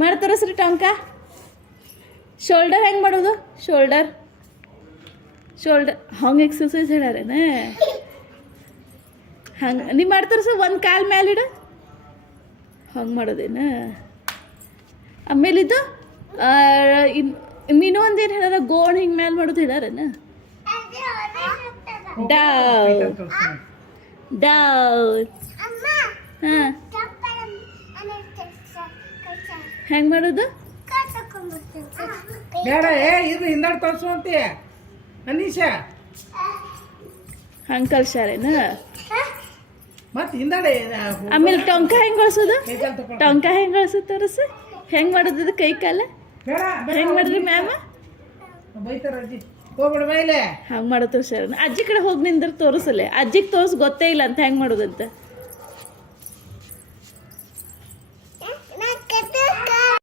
ಮಾಡಿ ತೋರಿಸ್ರಿ ಟೊಂಕ. ಶೋಲ್ಡರ್ ಹೆಂಗೆ ಮಾಡೋದು? ಶೋಲ್ಡರ್ ಹಂಗೆ ಎಕ್ಸಸೈಸ್ ಹೇಳ್ಯಾರೇನ? ಹಂಗೆ ನೀವು ಮಾಡಿ ತೋರಿಸ. ಒಂದು ಕಾಲು ಮ್ಯಾಲಿಡು ಹಂಗೆ ಮಾಡೋದೇನ? ಆಮೇಲೆ ಇದು ಇನ್ನೂ ಒಂದೇನು ಹೇಳ್ಯಾರ? ಗೋಣ್ ಹಿಂಗೆ ಮ್ಯಾಲೆ ಮಾಡೋದು ಹೇಳ್ಯಾರೇನ? Down down. ಹಾಂ, ಹೆಂಗೆ ಮಾಡೋದು? ಬೇಡ, ಇದು ಹಿಂದಾಡ್ ತೋರಿಸುವಂತೆ ಅನೀಶ. ಹಂಗೆ ಕಲ್ಸ್ಯಾರೇನ? ಮತ್ತೆ ಹಿಂದಾಡೆ. ಆಮೇಲೆ ಟೊಂಕ ಹೆಂಗೆ ಕಳ್ಸೋದು? ಟೊಂಕ ಹೆಂಗೆ ಕಳ್ಸೋದು ತೋರಿಸು. ಹೆಂಗೆ ಮಾಡೋದು? ಕೈ ಕಾಲ ಹೆಂಗೆ ಮಾಡಿದ್ರಿ ಮ್ಯಾಮ? ಬೈತಾರ ಅಜ್ಜಿ, ಹೋಗ್ಬಿಡ ಮೇಲೆ. ಹಂಗೆ ಮಾಡೋ ತೋರ್ಸ್ಯಾರ. ಅಜ್ಜಿ ಕಡೆ ಹೋಗಿ ನಿಂದ್ರೆ ತೋರಿಸಲೆ. ಅಜ್ಜಿಗೆ ತೋರಿಸ್ ಗೊತ್ತೇ ಇಲ್ಲ ಅಂತ ಹೆಂಗೆ ಮಾಡೋದಂತ.